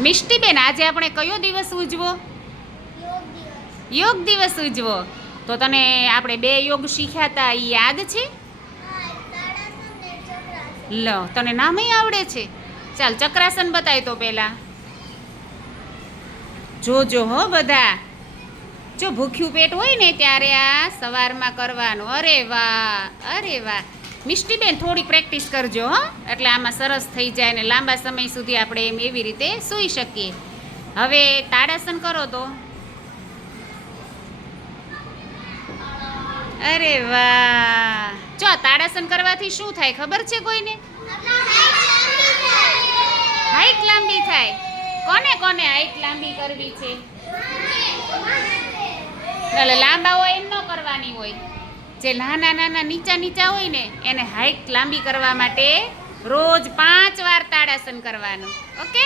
મિષ્ટીબેન, આજે આપણે કયો દિવસ ઉજવો? યોગ દિવસ ઉજવો. તો તને આપણે બે યોગ શીખ્યા હતા એ યાદ છે? લો, તને નામય આવડે છે? ચાલ, ચક્રાસન બતાય તો પહેલા. જોજો હો બધા. જો ભૂખ્યું પેટ હોય ને ત્યારે આ સવારમાં કરવાનું. અરે વાહ અરે વાહ. મિષ્ટીબેન થોડી પ્રેક્ટિસ કરજો, હો. એટલે આમાં સરસ થઈ જાય ને લાંબા સમય સુધી આપણે એમ એવી રીતે સૂઈ શકીએ. હવે તાડાસન કરો તો. અરે વાહ. જો તાડાસન કરવાથી શું થાય ખબર છે કોઈને? હાઈટ લાંબી થાય. કોને કોને હાઈટ લાંબી કરવી છે? લાંબા હોય એમ ન કરવાની હોય. જે નાના નાના નીચા નીચા હોય ને, એને હાઈટ લાંબી કરવા માટે રોજ પાંચ વાર તાડાસન કરવાનું. ઓકે